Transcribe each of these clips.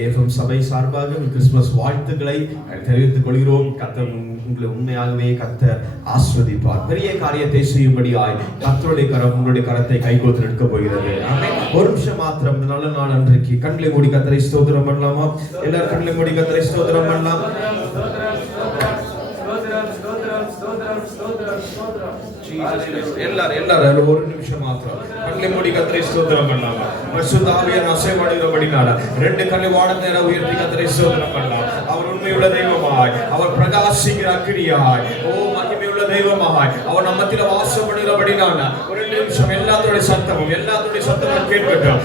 ஏஃபம் சபை சார்பாக கிறிஸ்துமஸ் வாழ்த்துக்களை தெரிவித்துக் கொள்கிறோம். கர்த்தர் உங்களை உண்மையாகவே கர்த்தர் ஆசீர்வதிப்பார். பெரிய காரியத்தை செய்யும்படியாய் கர்த்தருடைய கரம் உங்களுடைய கரத்தை கைகோத்து எடுக்க போகிறது. ஒரு நிமிஷம் மாத்திரம் இந்த நல்ல நாள் அன்றைக்கு கண்களை மூடி கர்த்தரை ஸ்தோத்திரம் பண்ணலாமா? எல்லாரும் கண்களை மூடி கர்த்தரை ஸ்தோத்திரம் பண்ணலாம். எல்லாரும் ஒரு நிமிஷம் மாத்திரம் கண்களை மூடி கர்த்தரை ஸ்தோத்திரம் பண்ணலாமா? பரிசுத்த ஆவியானவர் அசைவாடுகிறபடினால ரெண்டு கண்ணை வானத்தை உயர்த்தி கர்த்தரை ஸ்தோத்திரம் பண்ணலாம். அவர் உண்மையுள்ள தெய்வமாய், அவர் பிரகாசிக்கிற அக்கினியாய், மகிமையுள்ள தெய்வமாய் அவர் நம்ம மத்தியில வாசம் பண்ணுகிறபடினால ஒரு நிமிஷம் எல்லாத்துடைய சத்தமும் கேட்கட்டும்.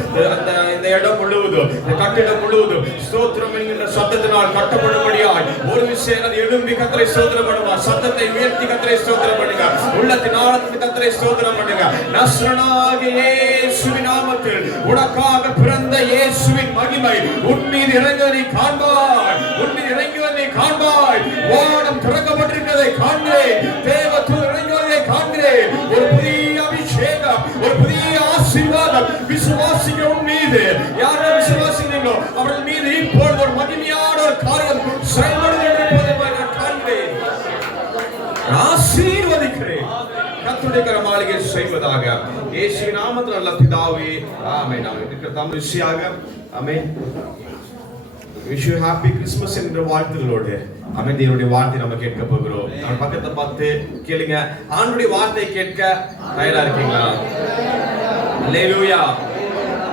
இந்த இடம் முழுவதும், இந்த கட்டிடம் முழுவதும் ஸ்தோத்திரம் என்கிற சத்தத்தினால் கட்டப்படும்படியாய் ஒரு விஷயம் அது எழும்பி கர்த்தரை ஸ்தோத்திரம் பண்ணுவார். சத்தத்தை உயர்த்தி கர்த்தரை ஸ்தோத்திரம் பண்ணுங்க. உள்ளத்தின் ஆழத்தில் கர்த்தரை ஸ்தோத்திரம் பண்ணுங்க. நஸ்ரனாகிய இயேசுவின் நாமத்தில் உனக்காக பிறந்த இயேசுவின் மகிமை உன் மீது இறங்குவதை காண்பாய். உன் மீது இறங்குவதை காண்பாய். வானம் திறக்கப்பட்டிருக்கிறதை காண்கிறேன். தேவதூதர் இறங்குவதை காண்கிறேன். ஒரு புதிய அபிஷேகம், ஒரு புதிய ஆசீர்வாதம் விசுவாசிக்க உன் மீது யாரை விசுவாசிக்கிறீங்களோ அவர்கள் மீது இப்பொழுது ஒரு மகிமையான ஒரு காரியம் செயல்படுகிறது நான் காண்கிறேன். ஆசீர்வதிக்கிறேன். கர்த்தருடைய கரமாளிகை செய்வதாக இயேசுவின் நாமத்தில் நல்ல பிதாவே ஆமென். ஆமென். தமிழ்ச்சியாக ஆமென். Wish you happy Christmas என்ற வாழ்த்துக்களோடு ஆமென். தேவனுடைய வார்த்தை நம்ம கேட்க போகிறோம். நம்ம பக்கத்தை பார்த்து கேளுங்க. ஆண்டவருடைய வார்த்தை கேட்க தயாரா இருக்கீங்களா? அல்லேலூயா,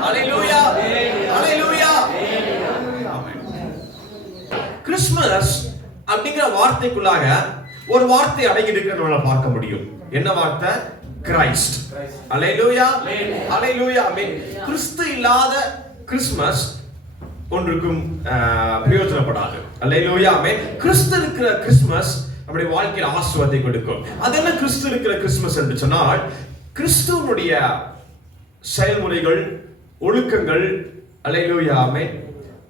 அல்லேலூயா, அல்லேலூயா. ஆமென். கிறிஸ்மஸ் அப்படிங்கிற வார்த்தைக்குள்ளாக ஒரு வார்த்தை அடங்கி இருக்கிறத நம்மளால பார்க்க முடியும். என்ன வார்த்தை? கிரைஸ்ட். அல்லேலூயா, அல்லேலூயா. ஆமென். கிறிஸ்து இல்லாத கிறிஸ்மஸ் ஒன்றுக்கும் பிரயோஜனப்படாது. அல்லேலூயா. ஆமென். கிறிஸ்து இருக்கிற கிறிஸ்மஸ் நம்முடைய வாழ்க்கையில் ஆசீர்வாதத்தை கொடுக்கும். அது என்ன கிறிஸ்து இருக்கிற கிறிஸ்மஸ் என்று சொன்னால், கிறிஸ்துவனுடைய செயல்முறைகள், ஒழுக்கங்கள், அல்லேலூயா, ஆமென்,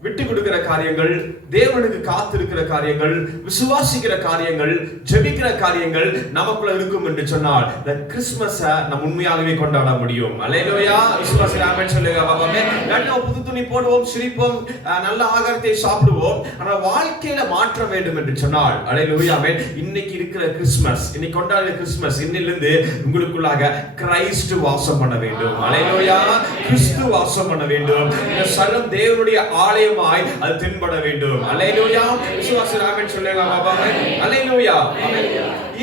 விட்டு கொடுக்கிற காரியங்கள், தேவனுக்கு காத்திருக்கிற காரியங்கள், விசுவாசிக்கிற காரியங்கள், ஜெபிக்கிற காரியங்கள் நமக்குள்ள இருக்கும் என்று சொன்னால் இந்த கிறிஸ்மஸை நம்ம உண்மையாகவே கொண்டாட முடியும். அல்லேலூயா. விசுவாசிக்கிற ஆமென் சொல்லுங்க. பாபாமே நல்ல புது துணி போடுவோம், சிரிப்போம், நல்ல ஆகாரத்தை சாப்பிடுவோம். ஆனால் வாழ்க்கையில மாற்றம் வேண்டும் என்று சொன்னால் அல்லேலூயா, ஆமென், இன்னைக்கு இருக்கிற கிறிஸ்மஸ், இன்னைக்கு கொண்டாடுற கிறிஸ்மஸ், இன்னிலிருந்து உங்களுக்குள்ளாக கிறிஸ்து வாசம் பண்ண வேண்டும். அல்லேலூயா. கிறிஸ்து வாசம் பண்ண வேண்டும். இந்த சர்வம் தேவனுடைய ஆலயம் அது தென்பட வேண்டும். அல்லேலூயா. விசுவாசிக்கிற ஆமென் சொல்லுங்க. பாபாமே அல்லேலூயா.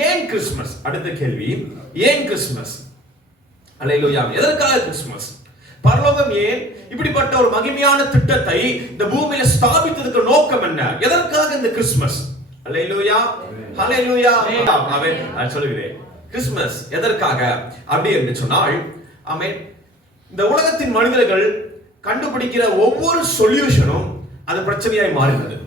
ஏன் கிறிஸ்மஸ்? அடுத்த கேள்வி, ஏன் கிறிஸ்மஸ்? அல்லேலூயா. எதற்காக கிறிஸ்மஸ்? பரலோகம் ஏன் இப்படிப்பட்ட ஒரு மகிமையான திட்டத்தை இந்த பூமியில ஸ்தாபித்ததுக்கு நோக்கம் என்ன? எதற்காக இந்த கிறிஸ்மஸ்? அல்லேலூயா, அல்லேலூயா. ஆமென். சொல்லுகிறேன், கிறிஸ்மஸ் எதற்காக அப்படி என்று சொன்னால், ஆமென், இந்த உலகத்தின் மனிதர்கள் கண்டுபிடிக்கிற ஒவ்வொரு சொல்யூஷனும் அது பிரச்சனையாய் மாறுகிறது.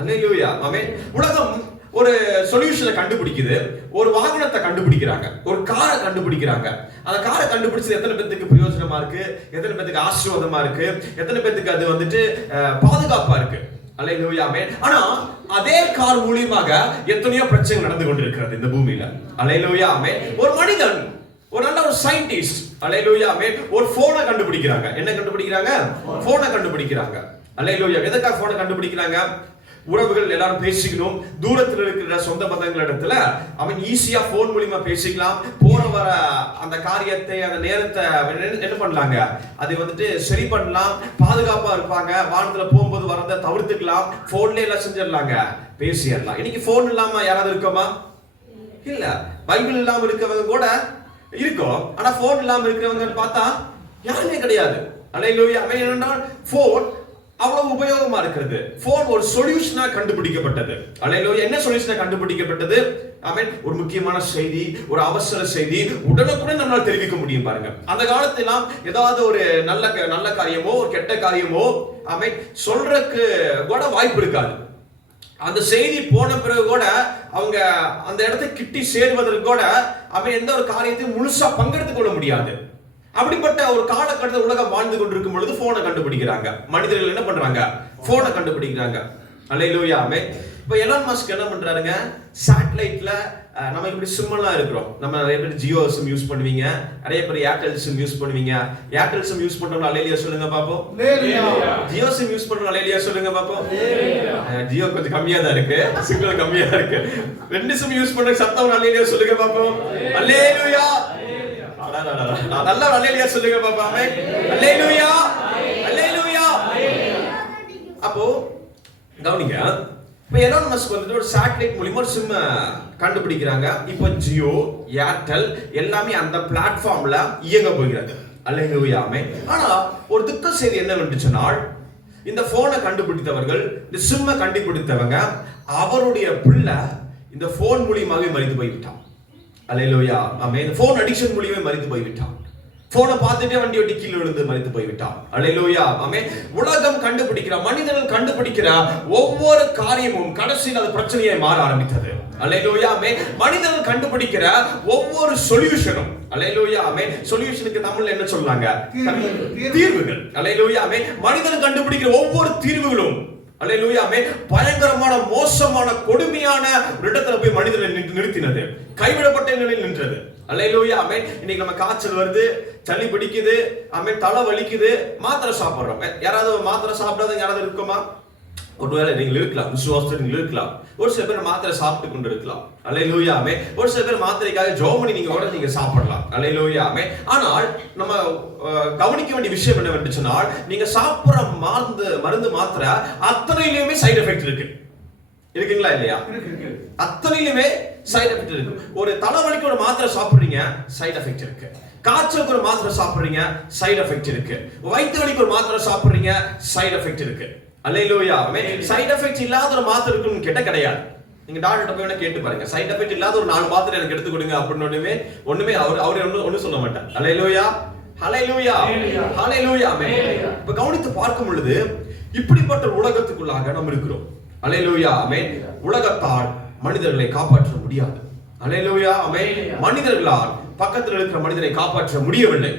அல்லேலூயா. ஆமென். உலகம் ஒரு சொல்யூஷனை கண்டுபிடிக்குது. ஒரு வாகனத்தை கண்டுபிடிக்கிறாங்க, ஒரு காரை கண்டுபிடிக்கிறாங்க. அந்த காரை கண்டுபிடிச்சது எத்தனை பேருக்கு பிரயோஜனமா இருக்கு, எத்தனை பேருக்கு ஆசீர்வாதமா இருக்கு, எத்தனை பேருக்கு அது வந்துட்டு பாதுகாப்பா இருக்கு. அல்லேலூயா. ஆமென். ஆனா அதே கார் மூலமாக எத்தனையோ பிரச்சனை நடந்து கொண்டிருக்கிறது இந்த பூமியில. அல்லேலூயா. ஆமென். ஒரு மனிதன், ஒரு நல்ல ஒரு சயின்டிஸ்ட், அல்லேலூயா, ஆமென், ஒரு போனை கண்டுபிடிக்கிறாங்க. என்ன கண்டுபிடிக்கிறாங்க? போனை கண்டுபிடிக்கிறாங்க. அல்லேலூயா. எதற்காக போனை கண்டுபிடிக்கிறாங்க? உறவுகள் எல்லாரும் பேசிக்கணும். தூரத்தில் இருக்கிற சொந்த பந்தங்கள் இடத்துல அவன் ஈஸியா போன் மூலமா பேசிக்கலாம். போற வர அந்த காரியத்தை, அந்த நேரத்தை என்ன பண்ணலாங்க, அதை வந்துட்டு சரி பண்ணலாம். பாதுகாப்பா இருப்பாங்க. வானத்துல போகும்போது வரதை தவிர்த்துக்கலாம். போன்ல எல்லாம் செஞ்சிடலாங்க, பேசிடலாம். இன்னைக்கு போன் இல்லாம யாராவது இருக்கோமா? இல்ல. பைபிள் இல்லாம இருக்கவங்க கூட இருக்கும். ஆனா போன் இல்லாம இருக்கிறவங்க பார்த்தா யாருமே கிடையாது. அல்லேலூயா. ஆமென். போன் அவ்வளவு உபயோகமா இருக்கிறது. போன் ஒரு சொல்யூஷனா கண்டுபிடிக்கப்பட்டது. அல்லேலூயா. என்ன சொல்யூஷனா கண்டுபிடிக்கப்பட்டது? ஆமென். ஒரு முக்கியமான செய்தி, ஒரு அவசர செய்தி உடனுக்குடன் நம்மால தெரிவிக்க முடியும். பாருங்க, அந்த காலத்திலாம் ஏதாவது ஒரு நல்ல காரியமோ ஒரு கெட்ட காரியமோ ஆமென் சொல்றதுக்கு கூட வாய்ப்பு இருக்காது. அந்த செய்தி போன பிறகு கூட அவங்க அந்த இடத்தை கிட்டி சேர்வதற்கு கூட அவன் எந்த ஒரு காரியத்தையும் முழுசா பங்கெடுத்துக் கொள்ள முடியாது. அப்படிப்பட்ட ஒரு காலகட்டத்தில் உலகம் வாழ்ந்து கொண்டிருக்கும் பொழுது போனை கண்டுபிடிக்கிறாங்க. மனிதர்கள் என்ன பண்றாங்க? போனை கண்டுபிடிக்கிறாங்க. அல்லேலூயா. ஆமென். இப்போ எலான் மஸ்க் என்ன பண்றாருங்க, சேட்டலைட்ல நம்ம இப்படி சிம் எல்லாம் இருக்கிறோம். நம்ம நிறைய பேர் ஜியோ சிம் யூஸ் பண்ணுவீங்க, நிறைய பேர் ஏர்டெல் சிம் யூஸ் பண்ணுவீங்க. ஏர்டெல் சிம் யூஸ் பண்றவங்க அல்லேலியா சொல்லுங்க பாப்போம். ஜியோ சிம் யூஸ் பண்றவங்க அல்லேலியா சொல்லுங்க பாப்போம். ஜியோ கொஞ்சம் கம்மியா தான் இருக்கு, சிக்னல் கம்மியா இருக்கு. ரெண்டு சிம் யூஸ் பண்ற சத்தம் அல்லேலியா சொல்லுங்க பாப்போம். அல்லேலூயா, நல்லா அல்லேலூயா சொல்லுங்க பாப்பா. ஆமென். அல்லேலூயா, அல்லேலூயா. அப்போ கவனிங்க, இப்போ எலான் மஸ்க் வந்து ஒரு சேட்டலைட் மூலமா ஒரு சிம் கண்டுபிடிக்கிறாங்க. இப்போ ஜியோ, ஏர்டெல் எல்லாமே அந்த பிளாட்ஃபார்ம்ல இயங்க போகிறது. அல்லேலூயா, ஆமென். ஆனா ஒரு துக்க செய்தி என்னவென்று சொன்னால், இந்த போனை கண்டுபிடித்தவர்கள், இந்த சிம்மை கண்டுபிடித்தவங்க, அவருடைய பிள்ளை இந்த போன் மூலியமாவே மரித்து போய்விட்டான். அல்லேலூயா, ஆமென். இந்த போன் அடிக்ஷன் மூலியமே மரித்து போய்விட்டான். போனை பார்த்துட்டே வண்டி ஓட்டி கீழே விழுந்து மரித்து போய்விட்டான். அல்லேலூயா, ஆமென். உலகம் கண்டுபிடிக்கிற, மனிதர்கள் கண்டுபிடிக்கிற ஒவ்வொரு காரியமும் கடைசியில் அது பிரச்சனையை மாற ஆரம்பித்தது. அல்லேலூயா, ஆமென். மனிதர்கள் கண்டுபிடிக்கிற ஒவ்வொரு சொல்யூஷனும், அல்லேலூயா, ஆமென். சொல்யூஷனுக்கு தமிழ்ல என்ன சொல்றாங்க? தீர்வுகள். அல்லேலூயா, ஆமென். மனிதர்கள் கண்டுபிடிக்கிற ஒவ்வொரு தீர்வுகளும், அல்லேலூயா, ஆமென், பயங்கரமான, மோசமான, கொடுமையான ஒரு இடத்துல போய் மனிதனை நிறுத்தினது, கைவிடப்பட்ட நிலையில் நின்றது. அல்லேலூயா, ஆமென். இன்னைக்கு நம்ம காய்ச்சல் வருது, சளி பிடிக்குது, ஆமென், தலை வலிக்குது, மாத்திரை சாப்பிடுறோம். யாராவது மாத்திரை சாப்பிடாதவங்க யாராவது இருக்குமா? ஒருவேளை நீங்கள் இருக்கலாம், விசுவாசத்தில் நீங்கள் இருக்கலாம். ஒரு சில பேர் மாத்திரை சாப்பிட்டு கொண்டு இருக்கலாம். அல்லேலூயா, ஆமென். ஒரு சில பேர் மாத்திரைக்காக ஜெபம் நீங்க கூட நீங்க சாப்பிடலாம். அல்லேலூயா, ஆமென். ஆனால் நம்ம கவனிக்க வேண்டிய விஷயம் என்னவென்று சொன்னால், நீங்க சாப்பிடுற மருந்து மாத்திரை அத்தனையிலுமே சைடு எஃபெக்ட் இருக்கு. இருக்குங்களா இல்லையா? அத்தனையிலுமே சைடு எஃபெக்ட் இருக்கு. ஒரு தலைவலிக்கு ஒரு மாத்திரை சாப்பிடுறீங்க, சைடு எஃபெக்ட் இருக்கு. காய்ச்சலுக்கு ஒரு மாத்திரை சாப்பிடுறீங்க, சைடு எஃபெக்ட் இருக்கு. வயிற்று வலிக்கு ஒரு மாத்திரை சாப்பிடுறீங்க, சைடு எஃபெக்ட் இருக்கு. அல்லேலூயா, ஆமென். சைடு எஃபெக்ட் இல்லாத ஒரு மாத்திரை இருக்குன்னு கேட்ட கிடையாது. நீங்க டாக்டர் போய் வேணா கேட்டு பாருங்க, சைடு எஃபெக்ட் இல்லாத ஒரு 4 மாத்திரை எனக்கு எடுத்து கொடுங்க அப்படின்னு ஒண்ணுமே அவர் ஒண்ணு சொல்ல மாட்டார். அல்லேலூயா, ஹல்லேலூயா, ஹல்லேலூயா, ஆமென். இப்ப கவனித்து பார்க்கும் பொழுது இப்படிப்பட்ட உலகத்துக்குள்ளாக நாம் இருக்கிறோம். அல்லேலூயா, ஆமென். உலகத்தால் மனிதர்களை காப்பாற்ற முடியாது. அல்லேலூயா, ஆமென். மனிதர்களால் பக்கத்தில் இருக்கிற மனிதனை காப்பாற்ற முடியவில்லை.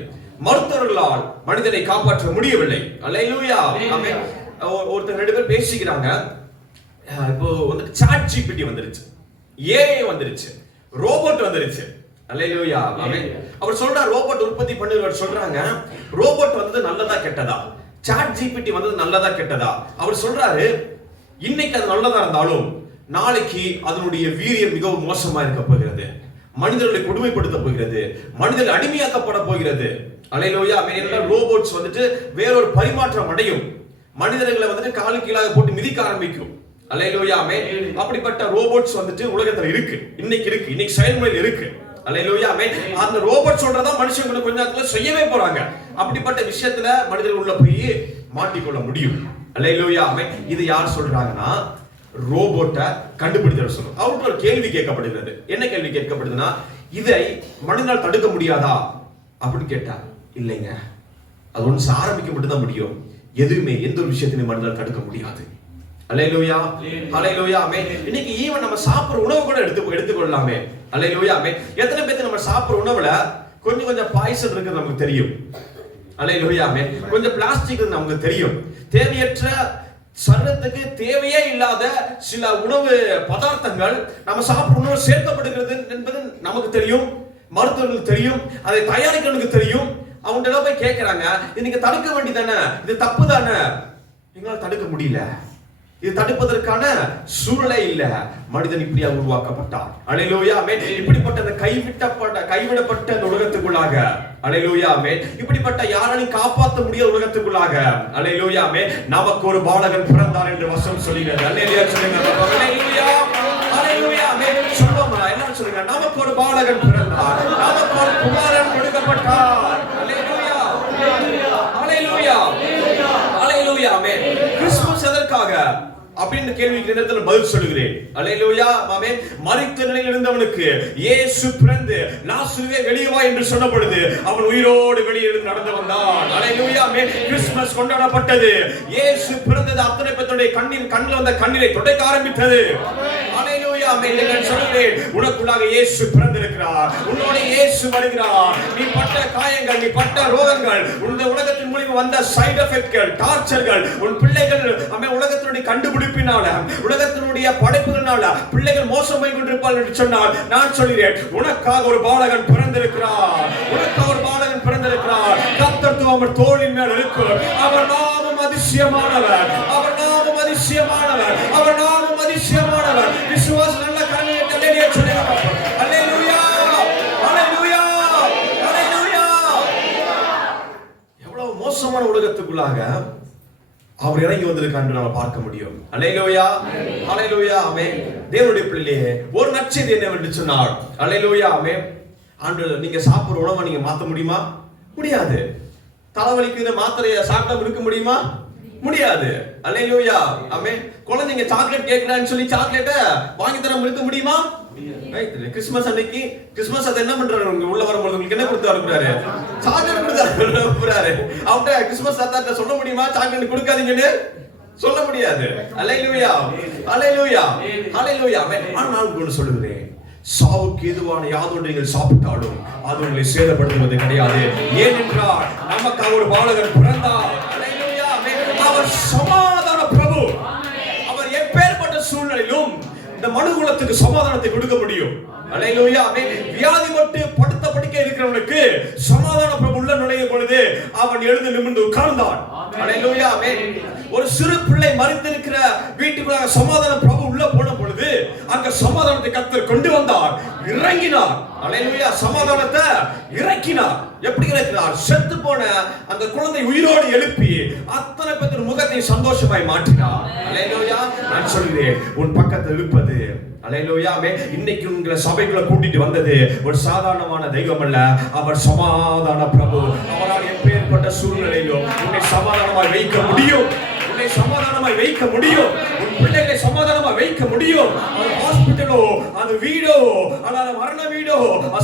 மருத்துவர்களால் மனிதனை காப்பாற்ற முடியவில்லை. அல்லேலூயா, ஆமென். ஒருத்தர் 2 பேர் பேசிக்கிறாங்க. இப்போ வந்து சாட் ஜிபிடி வந்துருச்சு, ஏஐ வந்துருச்சு, ரோபோட் வந்துருச்சு. அல்லேலூயா, ஆமென். அவர் சொல்றார், ரோபோட் உற்பத்தி பண்ணுறவர் சொல்றாங்க, ரோபோட் வந்தது நல்லதா கெட்டதா? சாட் ஜிபிடி வந்தது நல்லதா கெட்டதா? அவர் சொல்றாரு, இன்னைக்கு அது நல்லதா இருந்தாலும் நாளைக்கு அதனுடைய வீரியம் மிகவும் மோசமா இருக்க போகிறது. மனிதர்களை கொடுமைப்படுத்த போகிறது, மனிதர்கள் அடிமையாக்கப்பட போகிறது. அல்லேலூயா, ஆமென். ரோபோட்ஸ் வந்துட்டு வேறொரு பரிமாற்றம் அடையும், மனிதர்களை வந்துட்டு காலு கீழாக போட்டு மிதிக்க ஆரம்பிக்கும். அல்லேலூயா, ஆமென். அப்படிப்பட்ட ரோபோட்ஸ் வந்துட்டு உலகத்துல இருக்கு, இன்னைக்கு செயல்முறையில் இருக்கு. அல்லேலூயா, ஆமென். அந்த ரோபோட் சொல்றதா மனுஷங்க கொஞ்ச நேரத்துல செய்யவே போறாங்க. அப்படிப்பட்ட விஷயத்துல மனிதர்கள் உள்ள போய் மாட்டிக்கொள்ள முடியும். அல்லேலூயா, ஆமென். இது யார் சொல்றாங்கன்னா, ரோபோட்டை கண்டுபிடித்தவர் சொல்றோம். அவருக்கு ஒரு கேள்வி கேட்கப்படுகிறது. என்ன கேள்வி கேட்கப்படுதுன்னா, இதை மனிதனால் தடுக்க முடியாதா அப்படின்னு கேட்டா, இல்லைங்க, அது ஒன்று ஆரம்பிக்க மட்டும் தான் முடியும். எதுவுமே எந்த ஒரு விஷயத்தையும் மனிதனால் தடுக்க முடியாது. அல்லேலூயா, ஹல்லேலூயா, ஆமென். இன்னைக்கு ஈவன் நம்ம சாப்பிடுற உணவு கூட எடுத்துக்கொள்ளலாமே. அல்லேலூயா, ஆமென். எத்தனை பேருக்கு நம்ம சாப்பிடுற உணவுல கொஞ்சம் பாய்சன் இருக்கு நமக்கு தெரியும். அல்லேலூயா, ஆமென். கொஞ்சம் பிளாஸ்டிக் நமக்கு தெரியும். தேவையற்ற சரீரத்துக்கு தேவையே இல்லாத சில உணவு பதார்த்தங்கள் நம்ம சாப்பிடுற உணவு சேர்க்கப்படுகிறது என்பது நமக்கு தெரியும், மருத்துவர்களுக்கு தெரியும், அதை தயாரிக்கிறவங்களுக்கு தெரியும். அவங்க போய் கேட்கிறாங்க, இது நீங்க தடுக்க வேண்டியதானே, இது தப்பு தானே? எங்களால் தடுக்க முடியல, இது தடுப்பதற்கான சூழலே இல்ல. மனிதன் இப்படியா உருவாக்கப்பட்டான். அல்லேலூயா, ஆமென். இப்படிப்பட்ட அந்த கைவிடப்பட்ட அந்த உலகத்துக்குள்ளாக, அல்லேலூயா, ஆமென், இப்படிப்பட்ட யாரையும் காப்பாற்ற முடியாத உலகத்துக்குள்ளாக, அல்லேலூயா, ஆமென், நமக்கு ஒரு பாலகன் பிறந்தார் என்று வசனம் சொல்கிறது. அல்லேலூயா சொல்லுங்க. அல்லேலூயா, அல்லேலூயா, ஆமென். சொல்லுமா எல்லாரும் சொல்லுங்க, நமக்கு ஒரு பாலகன் பிறந்தார், நமக்கு ஒரு குமாரன் கொடுக்கப்பட்டார். அல்லேலூயா, அல்லேலூயா, அல்லேலூயா, ஆமென். கிறிஸ்துமஸ் எதற்காக அப்படின்னு கேள்விக்கு நேரத்துல பதில் சொல்லுகிறேன். அல்லேலூயா, ஆமென். மரித்த நிலையில் இருந்தவனுக்கு இயேசு பிறந்து லாசருவே வெளியே வா என்று சொன்ன பொழுது அவன் உயிரோடு வெளியே இருந்து நடந்து வந்தான். அல்லேலூயா, ஆமென். கிறிஸ்துமஸ் கொண்டாடப்பட்டது. இயேசு பிறந்தது அத்தனை பேருடைய கண்ணில் வந்த கண்ணீரை துடைக்க ஆரம்பித்தது. அல்லேலூயா, ஆமென். நான் சொல்கிறேன், உனக்குள்ளாக இயேசு பிறந்திருக்கிறார். உன்னோட இயேசு வருகிறார். நீ பட்ட காயங்கள், நீ பட்ட ரோகங்கள், இந்த உலகத்தின் மூலமா வந்த சைடு எஃபெக்ட்கள், டார்ச்சர்கள், உன் பிள்ளைகள் ஆமென் உலகத்தினுடைய கண்டுபிடிப்பினால, உலகத்தினுடைய படைப்புகளால பிள்ளைகள் மோசம் போய் கொண்டிருப்பார்கள் என்று சொன்னால், நான் சொல்கிறேன், உனக்காக ஒரு பாலகன் பிறந்திருக்கிறார். உனக்காக ஒரு பாலகன் பிறந்திருக்கிறார். கர்த்தர் அவர் தோளின் மேல் இருக்கும். அவர் நாமம் அதிசயமானவர். அவர் நாமம் அதிசயமானவர். அவர் நாமம் அதிசயமானவர். விசுவாச நல்ல கரங்களை தள்ளியே சொல்லுங்க. அல்லேலூயா, அல்லேலூயா, அல்லேலூயா. எவ்வளவு மோசமான உலகத்துக்குள்ளாக அவர் இறங்கி வந்திருக்கார் என்று நாம் பார்க்க முடியும். அல்லேலூயா, அல்லேலூயா, ஆமென். தேவனுடைய பிள்ளையே, ஒரு நற்செய்தி என்னவென்று சொன்னார். அல்லேலூயா, ஆமென். ஆண்டவர், நீங்க சாப்பிடுற உணவை நீங்க மாத்த முடியுமா? முடியாது. தலைவலிக்கு மாத்திரையை சாப்பிட்டா இருக்க முடியுமா? முடியாது. அல்லேலூயா, ஆமென். குழந்தைங்க சாக்லேட் கேட்கறான்னு சொல்லி சாக்லேட்டை வாங்கி தர இருக்க முடியுமா? கிறிஸ்துமஸ் அன்னைக்கு கிறிஸ்துமஸ் அது என்ன பண்றாரு? உள்ள வரும்போது உங்களுக்கு என்ன கொடுத்து அனுப்புறாரு? சாக்லேட் கொடுத்து அனுப்புறாரு. அவர்கிட்ட கிறிஸ்துமஸ் தாத்தாட்ட சொல்ல முடியுமா சாக்லேட் கொடுக்காதீங்கன்னு? சொல்ல முடியாது. அல்லேலூயா, அல்லேலூயா, அல்லேலூயா. நான் உங்களுக்கு சொல்லுகிறேன், சாவுக்கு எதுவான யாதொன்று நீங்கள் சாப்பிட்டாலும் அது உங்களை சேதப்படுத்துவது கிடையாது. ஏனென்றால் நமக்கு ஒரு பாலகன் பிறந்தார். அல்லேலூயா, அவர் சமாதான பிரபு. அவர் எப்பேற்பட்ட சூழ்நிலையிலும் இந்த மனுகுலத்துக்கு சமாதானத்தை கொடுக்க முடியும். அல்லேலூயா, ஆமென். வியாதிப்பட்டு படுத்த படுக்கை இருக்கிறவனுக்கு சமாதான பிரபு உள்ள நுழையும் பொழுது அவன் எழுந்து நிமிர்ந்து உட்கார்ந்தான். அல்லேலூயா, ஆமென். ஒரு சிறு பிள்ளை மரித்திருக்கிற வீட்டுக்குள்ள சமாதான பிரபு உள்ள போன பொழுது அங்க சமாதானத்தை கர்த்தர் கொண்டு வந்தார், இறங்கினார். அல்லேலூயா, சமாதானத்தை இறக்கினார். எப்படி இறக்கினார்? செத்து போன அந்த குழந்தை உயிரோடு எழுப்பி அத்தனை பேர் முகத்தை சந்தோஷமாய் மாற்றினார். அல்லேலூயா, நான் சொல்கிறேன், உன் பக்கத்தில் இருப்பது அல்லேலூயா, ஆமென். இன்னைக்கு உங்களை சபைக்குள்ள கூட்டிட்டு வந்தது ஒரு சாதாரணமான தெய்வம் அல்ல, அவர் சமாதான பிரபு. அவரால் எப்பேற்பட்ட சூழ்நிலையிலும் உன்னை சமாதானமாய் வைக்க முடியும். உன்னை சமாதானமாய் வைக்க முடியும். உன் பிள்ளைகளை சமாதானமாய் வைக்க முடியும். அது ஹாஸ்பிட்டலோ, அது வீடோ, அல்லது மரண வீடோ,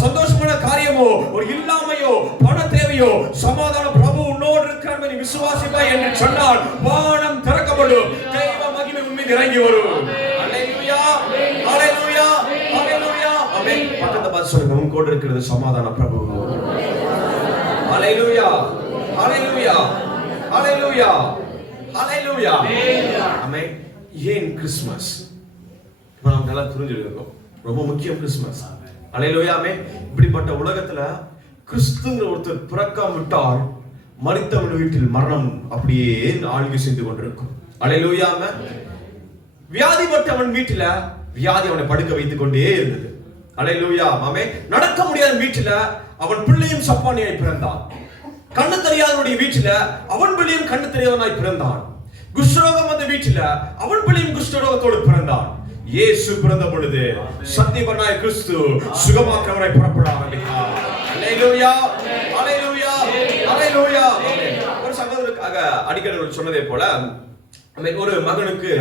சந்தோஷமான காரியமோ, ஒரு இல்லாமையோ, பண தேவையோ, சமாதான பிரபு உன்னோடு இருக்கிறார் என்று விசுவாசிப்பாய் என்று சொன்னால் வானம் திறக்கப்படும். தெய்வ மகிமை உன்மீது இறங்கி வரும். அல்லேலூயா, அல்லேலூயா, அல்லேலூயா, ஆமென். பக்கத்தை பார்த்து சொல்லுங்க, உன் கூட இருக்கிறது சமாதான பிரபு. அல்லேலூயா, அல்லேலூயா, அல்லேலூயா, அல்லேலூயா, ஆமென். ஏன் கிறிஸ்துமஸ்? நாம் நல்லா புரிஞ்சிருக்கோம், ரொம்ப முக்கியம் கிறிஸ்துமஸ். அல்லேலூயா, ஆமென். இப்படிப்பட்ட உலகத்துல கிறிஸ்துங்கிற ஒருத்தர் பிறக்காம விட்டால் மரித்தவன் வீட்டில் மரணம் அப்படியே ஆளுகை செய்து கொண்டிருக்கும். அல்லேலூயா, ஆமென். வியாதிப்பட்டவன் வீட்டில வியாதி அவனை படுக்க வைத்துக் கொண்டே இருந்தது. அல்லேலூயா, ஆமென். நடக்க முடியாத வீட்டில அவன் பிள்ளையும் சப்பானியாய் பிறந்தான். கண்ணு தெரியாதவனுடைய வீட்டில அவன் பிள்ளையும் கண்ணு தெரியாதவனாய் பிறந்தான். குஷ்டரோகம் வந்த வீட்டில அவன் பிள்ளையும் குஷ்டரோகத்தோடு பிறந்தான். இயேசு பிறந்த பொழுது சத்தியவனாய் கிறிஸ்து சுகமாக்கவனாய் புறப்பட ஆரம்பித்தார். அல்லேலூயா, அல்லேலூயா, அல்லேலூயா. ஒரு சகோதரருக்காக அடிக்கடி சொன்னதே போல ஒரு மகனுக்கு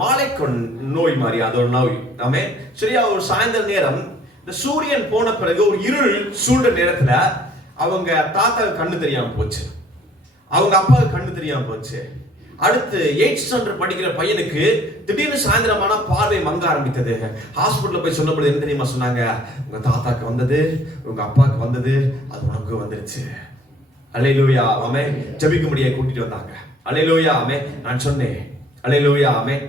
மாலைக்கண் நோய் மாதிரி, அது ஒரு நோய். ஆமென். சரியா, ஒரு சாயந்தர நேரம் இந்த சூரியன் போன பிறகு ஒரு இருள் சூழ்ந்த நேரத்துல அவங்க தாத்தாவுக்கு கண்ணு தெரியாம போச்சு, அவங்க அப்பாவுக்கு கண்ணு தெரியாம போச்சு. அடுத்து 8th ஸ்டாண்டர்ட் படிக்கிற பையனுக்கு திடீர்னு சாயந்தரமான பார்வை மங்க ஆரம்பித்தது. ஹாஸ்பிட்டல்ல போய் சொன்னபோது என்ன தெரியுமா சொன்னாங்க? உங்க தாத்தாக்கு வந்தது, உங்க அப்பாவுக்கு வந்தது, அது உனக்கு வந்துருச்சு. அல்லேலூயா, ஆமென். ஜெபிக்க முடிய கூட்டிட்டு வந்தாங்க. அல்லேலூயா, ஆமென். நான் சொன்னேன், அல்லேலூயா, ஆமென்.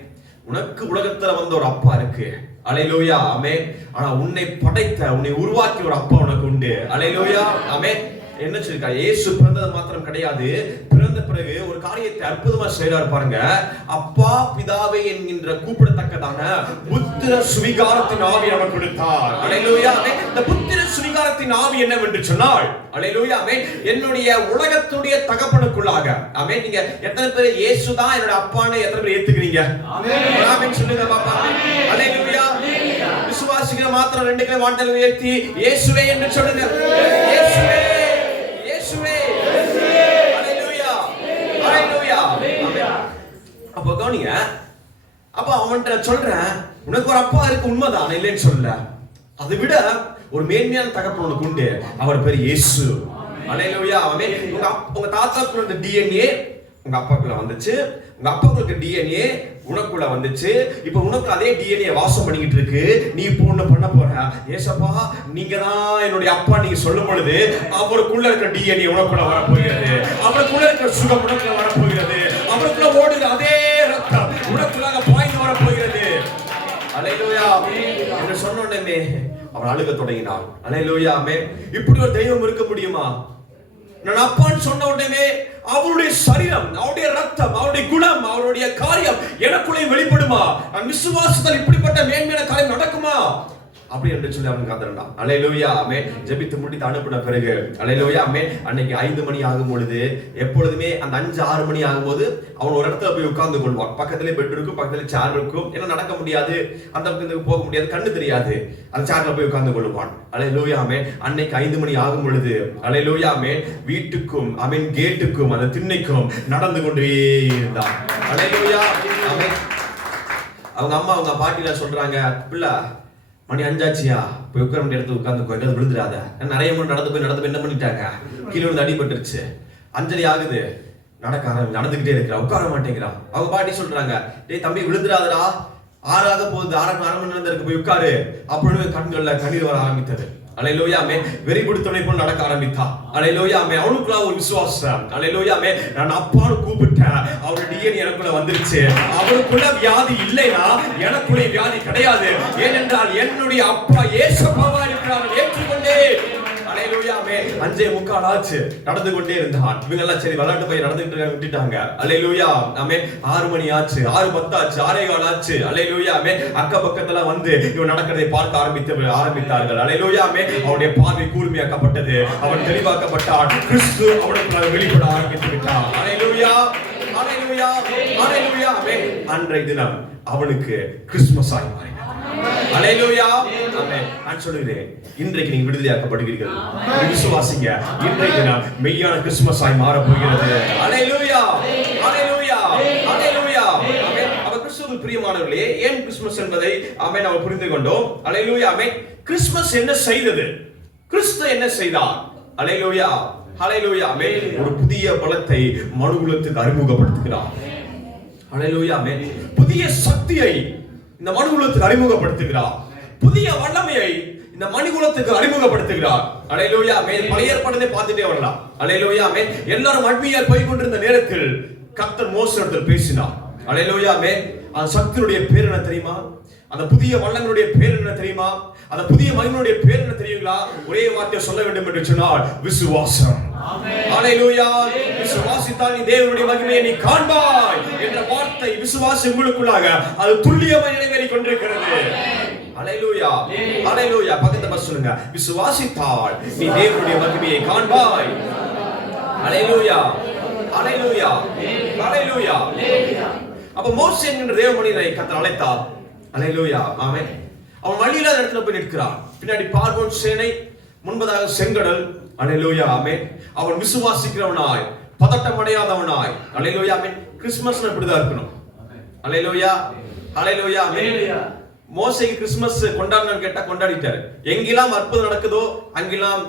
உனக்கு உலகத்துல வந்த ஒரு அப்பா இருக்கு. அல்லேலூயா, ஆமென். ஆனா உன்னை படைத்த, உன்னை உருவாக்கி ஒரு அப்பா உனக்கு உண்டு. அல்லேலூயா, ஆமென். என்ன சொல்லிருக்கா? இயேசு பிறந்தது மாத்திரம் கிடையாது, பிறந்த பிறகு ஒரு காரியத்தை அற்புதமா செய்யறாரு பாருங்க. அப்பா பிதாவே என்கின்ற கூப்பிடத்தக்கதான புத்திர சுவிகாரத்தின் ஆவி அவர் கொடுத்தார். அல்லேலூயா, ஆமென். இந்த புத்திர சுவிகாரத்தின் ஆவி என்னவென்று சொன்னால், அல்லேலூயா, ஆமென், என்னுடைய உலகத்துடைய தகப்பனுக்குள்ளாக, ஆமென். நீங்க எத்தனை பேர் இயேசு தான் என்னோட அப்பான்னு எத்தனை பேர் ஏத்துக்கிறீங்க? ஆமென், ஆமென் சொல்லுங்க பாப்பா. அல்லேலூயா. விசுவாசிக்கிற மாத்திரம் 2 கை வானத்தில் உயர்த்தி இயேசுவே என்று சொல்லுங்க. இயேசுவே, இயேசுவே, அல்லேலூயா, அல்லேலூயா. அப்ப கவனிங்க, அப்ப அவன்கிட்ட சொல்றேன், உனக்கு ஒரு அப்பா இருக்கு, உண்மைதான், இல்லைன்னு சொல்லல. அதை விட ஒரு மேன்மையான தகப்பன் உனக்கு உண்டு, அவர் பேர் இயேசு. அல்லேலூயா, ஆமென். உங்க தாத்தாக்கு அந்த DNA உங்க அப்பாக்குள்ள வந்துச்சு, உங்க அப்பாவுக்கு டிஎன்ஏ உனக்குள்ள வந்துச்சு. இப்ப உனக்கு அதே டிஎன்ஏ வாசம் பண்ணிக்கிட்டு இருக்கு. நீ இப்போ ஒண்ணு பண்ண போற, ஏசப்பா நீங்க தான் என்னுடைய அப்பா நீங்க சொல்லும் பொழுது அவருக்குள்ள இருக்கிற டிஎன்ஏ உனக்குள்ள வரப்போகிறது, அவருக்குள்ள இருக்கிற சுகம் உனக்குள்ள வரப்போகிறது, அவருக்குள்ள ஓடுகிற அதே ரத்தம் உனக்குள்ளாக பாய்ந்து வரப்போகிறது. அல்லேலூயா என்று சொன்ன உடனே அவன் அழுக தொடங்கினான். அல்லேலூயா ஆமென். இப்படி ஒரு தெய்வம் இருக்க முடியுமா? நான் அப்பான்னு சொன்ன உடனே அவருடைய சரீரம், அவருடைய ரத்தம், அவருடைய குணம், அவருடைய காரியம் எனக்குள்ளே வெளிப்படுமா? நான் விசுவாசத்தால் இப்படிப்பட்ட மேன்மையான காரியம் நடக்குமா அப்படி என்று சொல்லி அவன் காத்திருந்தான். அல்லேலூயா ஆமென். ஜெபித்து முடித்து அனுப்பின பிறகு அல்லேலூயா ஆமென். அன்னைக்கு 5 மணி ஆகும் பொழுது, எப்பொழுதுமே அந்த 5-6 மணி ஆகும்போது அவன் ஒரு இடத்துல போய் உட்கார்ந்து கொள்வான். பக்கத்திலே பெட் இருக்கும், பக்கத்திலே சேர் இருக்கும். ஏன்னா நடக்க முடியாது, அந்த பக்கத்துக்கு போக முடியாது, கண்ணு தெரியாது, அந்த சேர்ல போய் உட்கார்ந்து கொள்வான். அல்லேலூயா ஆமென். அன்னைக்கு 5 மணி ஆகும் பொழுது அல்லேலூயா ஆமென் வீட்டுக்கும் ஆமென் கேட்டுக்கும் அந்த திண்ணைக்கும் நடந்து கொண்டே இருந்தான். அல்லேலூயா ஆமென். அவங்க அம்மா அவங்க பாட்டில சொல்றாங்க, பிள்ளை மணி 5 ஆச்சியா, போய் உட்கார வேண்டிய இடத்துல உட்கார்ந்து எங்கேயாவது விழுந்துடாத. நிறைய முறை நடந்து போய் என்ன பண்ணிட்டாங்க, கீழே விழுந்து அடிபட்டுருச்சு. 5:30 ஆகுது, நடந்துகிட்டே இருக்கிறா, உட்கார மாட்டேங்கிறான். அவங்க பாட்டி சொல்றாங்க, டேய் தம்பி விழுந்துடாதடா, 6 ஆக போகுது, 6 மணி நேரம் இருக்கு, போய் உட்காரு. அப்படின்னு கண்கள்ல கண்ணீர் வர ஆரம்பித்தது. அல்லேலூயா ஆமென். வெறி பிடித்தவனை போல நடக்க ஆரம்பித்தான். அல்லேலூயா ஆமென். அவனுக்குள்ள ஒரு விசுவாசம். அல்லேலூயா ஆமென். நான் அப்பான்னு கூப்பிட்டேன், அவருடைய டிஎன்ஏ எனக்குள்ள வந்துருச்சு. அவருக்குள்ள வியாதி இல்லைனா எனக்குள்ள வியாதி கிடையாது. ஏனென்றால் என்னுடைய அப்பா ஏசப்பாவா இருக்கிறார், ஏற்றுக்கொண்டே. அல்லேலூயா ஆமென். 5:45 ஆச்சு, நடந்து கொண்டே இருந்தான். இவங்க எல்லாம் சரி விளையாட்டு போய் நடந்துட்டு விட்டுட்டாங்க. அல்லேலூயா ஆமென். 6 மணி ஆச்சு, 6:10 ஆச்சு, 6:15 ஆச்சு. அல்லேலூயா ஆமென். அக்க பக்கத்துல வந்து இவன் நடக்கிறதை பார்க்க ஆரம்பித்தார்கள். அல்லேலூயா ஆமென். அவனுடைய பார்வை கூர்மையாக்கப்பட்டது, அவன் தெளிவாக்கப்பட்டான். கிறிஸ்து அவனுக்குள்ள வெளிப்பட ஆரம்பித்து விட்டான். அல்லேலூயா அல்லேலூயா அல்லேலூயா ஆமென். அன்றைய தினம் அவனுக்கு கிறிஸ்துமஸ் ஆகி மாறினது. அல்லேலூயா ஆமென். நான் சொல்கிறேன், இன்றைக்கு நீங்க விடுதலையாக்கப்படுகிறீர்கள். விசுவாசிங்க, இன்றைய தினம் மெய்யான கிறிஸ்துமஸ் ஆகி மாற போகிறது. அல்லேலூயா அல்லேலூயா அல்லேலூயா ஆமென். அப்ப கிறிஸ்துவுக்கு பிரியமானவர்களே, ஏன் கிறிஸ்துமஸ் என்பதை ஆமென் நாம் புரிந்து கொண்டோம். அல்லேலூயா ஆமென். கிறிஸ்துமஸ் என்ன செய்தது? கிறிஸ்து என்ன செய்தார்? அல்லேலூயா அல்லேலூயா ஆமென். ஒரு புதிய பலத்தை மனுக்குலத்துக்கு அறிமுகப்படுத்துகிறார். அல்லேலூயா ஆமென். புதிய சக்தியை இந்த மனுக்குலத்துக்கு அறிமுகப்படுத்துகிறார். புதிய வல்லமையை இந்த மனுக்குலத்துக்கு அறிமுகப்படுத்துகிறார். அல்லேலூயா ஆமென். பழைய ஏற்பாட்டை பார்த்துட்டே வரலாம். அல்லேலூயா ஆமென். எல்லாரும் அடிமையாய் போய் கொண்டிருந்த நேரத்தில் கர்த்தர் மோசேயிடத்தில் பேசினார். அல்லேலூயா ஆமென். அந்த சக்தியுடைய பேர் என்ன தெரியுமா? அந்த புதிய வல்லமையுடைய பேர் என்ன தெரியுமா? அந்த புதிய மகிமையுடைய பேர் என்ன தெரியுங்களா? ஒரே வார்த்தை சொல்ல வேண்டும் என்று சொன்னால் விசுவாசம். ஆமென். அல்லேலூயா. விசுவாசித்தால் நீ தேவனுடைய மகிமையை நீ காண்பாய் என்ற வார்த்தை விசுவாசம் உங்களுக்குள்ளாக அது துல்லியமாய் நிறைவேறிக் கொண்டிருக்கிறது. அல்லேலூயா அல்லேலூயா. பக்கத்துல பஸ் சொல்லுங்க, விசுவாசித்தால் நீ தேவனுடைய மகிமையை காண்பாய். அல்லேலூயா அல்லேலூயா அல்லேலூயா. அப்ப மோசே என்கிற தேவ மனிதனை கர்த்தர் அழைத்தார். அல்லேலூயா ஆமென். அவன் வழியில இடத்துல போய் நிற்கிறான். பின்னாடி பார்வோன் சேனை, முன்பதாக செங்கடல். அல்லேலூயா ஆமென். அவன் விசுவாசிக்கிறவனாய், பதட்டம் அடையாதவனாய். அல்லேலூயா ஆமென். கிறிஸ்துமஸ் இப்படிதான் இருக்கணும். அல்லேலூயா அல்லேலூயா ஆமென். மோசேக்கு கிறிஸ்துமஸ் கொண்டாடணும்னு கேட்டா கொண்டாடிட்டாரு. எங்கெல்லாம் அற்புதம் நடக்குதோ அங்கெல்லாம்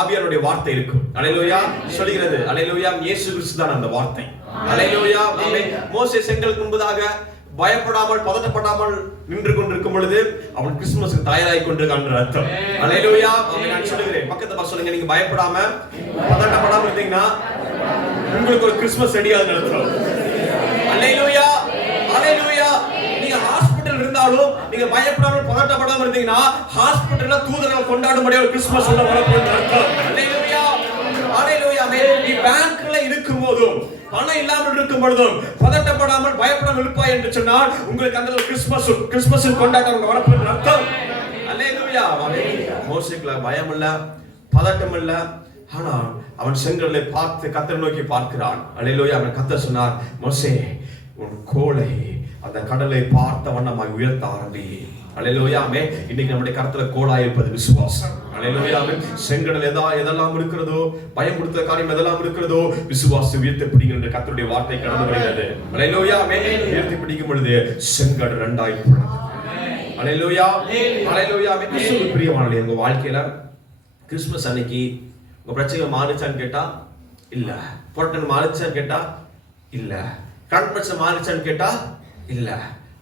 ஆவியானுடைய வார்த்தை இருக்கும். அல்லேலூயா சொல்கிறது. அல்லேலூயா இயேசு கிறிஸ்து தான் அந்த வார்த்தை. அல்லேலூயா ஆமென். மோசே செங்கலுக்கு முன்பதாக பயப்படாமல் பதட்டப்படாமல் நின்று கொண்டிருக்கும் பொழுது அவன் கிறிஸ்துமஸ்க்கு தயாராகி கொண்டிருக்கான் அர்த்தம். அல்லேலூயா ஆமென். நான் சொல்லுகிறேன், பக்கத்துல பா சொல்லுங்க, நீங்க பயப்படாம பதட்டப்படாம இருந்தீங்கன்னா உங்களுக்கு ஒரு கிறிஸ்துமஸ் ரெடியாகுது அர்த்தம். அல்லேலூயா அல்லேலூயா. நீங்க ஹாஸ்பிடல் இருந்தாலும் நீங்க பயப்படாமல் பதட்டப்படாம இருந்தீங்கன்னா ஹாஸ்பிடல்ல தூதர்கள் கொண்டாடும்படியா ஒரு கிறிஸ்துமஸ் சொல்ல வரப்போகுது அர்த்தம். அல்லேலூயா அல்லேலூயா. நீ பேங்க்ல இருக்கும் போதும் பணம் இல்லாமல் இருக்கும் பொழுதும் பதட்டப்படாமல் பயப்படாமல் இருப்பாய் என்று சொன்னால் உங்களுக்கு அந்த கிறிஸ்துமஸ் கொண்டாட்டம் வரப்போகுது அர்த்தம். அல்லேலூயா. மோசேக்குள்ள பயம் இல்ல, பதட்டம் இல்ல. ஆனால் அவன் செங்கடலை பார்த்து கர்த்தரை நோக்கி பார்க்கிறான். அல்லேலூயா. அவன் கர்த்தர் சொன்னார், மோசே உன் கோலை அந்த கடலை பார்த்த வண்ணமாய் உயர்த்த ஆரம்பி. அல்லேலூயா ஆமென். இன்னைக்கு நம்முடைய கர்த்தர கோலாய் இருப்பது விசுவாசம். அல்லேலூயா ஆமென். செங்கடல் எதெல்லாம் இருக்கிறதோ, பயம் கொடுத்த காரியம் எதெல்லாம் இருக்கிறதோ, விசுவாசம் உயர்த்தி பிடிங்க என்ற கர்த்தருடைய வார்த்தை கடந்து வருகிறது. அல்லேலூயா ஆமென். உயர்த்தி பிடிக்கும் பொழுது செங்கடல் இரண்டாய் பிளந்தது. அல்லேலூயா அல்லேலூயா ஆமென். கிறிஸ்துவுக்கு பிரியமானவர்களே, உங்க வாழ்க்கையில கிறிஸ்துமஸ் அன்னைக்கு உங்க பிரச்சனை மாறுச்சான்னு கேட்டா இல்ல, போராட்டம் மாறுச்சான்னு கேட்டா இல்ல. கன்வென்ஷன் மாறிச்சான்னு கேட்டா இல்ல.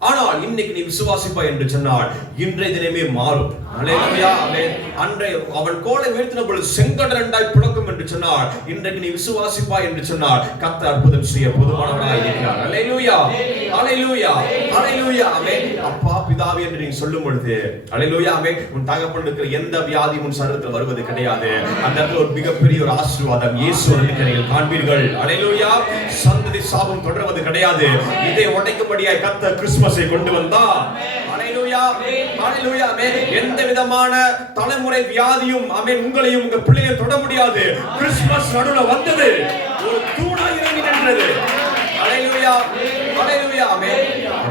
ஆனால் இன்னைக்கு நீ விசுவாசிப்பாய் என்று சொன்னால் இன்றைய தினமே மாறும். அல்லேலூயா. ஆமென். அன்றைய அவன் கோலை உயர்த்தின பொழுது செங்கடல் இரண்டாய் பிளக்கும் என்று சொன்னார். இன்றைக்கு நீ விசுவாசிப்பாய் என்று சொன்னால் கர்த்தர் அற்புதம் செய்ய போதுமானவராய் இருக்கிறார். அல்லேலூயா. அல்லேலூயா. அல்லேலூயா. ஆமென். அப்பா பிதாவே என்று நீ சொல்லும் பொழுது அல்லேலூயா. ஆமென். உன் தகப்பன் இருக்கிற எந்த வியாதியும் உன் சரீரத்தில் வருவது கிடையாது. அந்த இடத்துல ஒரு மிகப்பெரிய ஒரு ஆசீர்வாதம் இயேசு நீங்கள் காண்பீர்கள். அல்லேலூயா. சந்ததி சாபம் தொடர்வது கிடையாது. இதை உடைக்கும்படியாய் கர்த்தர் கிறிஸ்துமஸை கொண்டு வந்தார். அல்லேலூயா. அல்லேலூயா. ஆமென். எந்த விதமான தலைமுறை வியாதியும் ஆமென் உங்களையும் உங்க பிள்ளையை தொட முடியாது. கிறிஸ்துமஸ் நடுவுல வந்தது. ஒரு தூணாய் இறங்கி நின்றது. அல்லேலூயா. அல்லேலூயா. ஆமென்.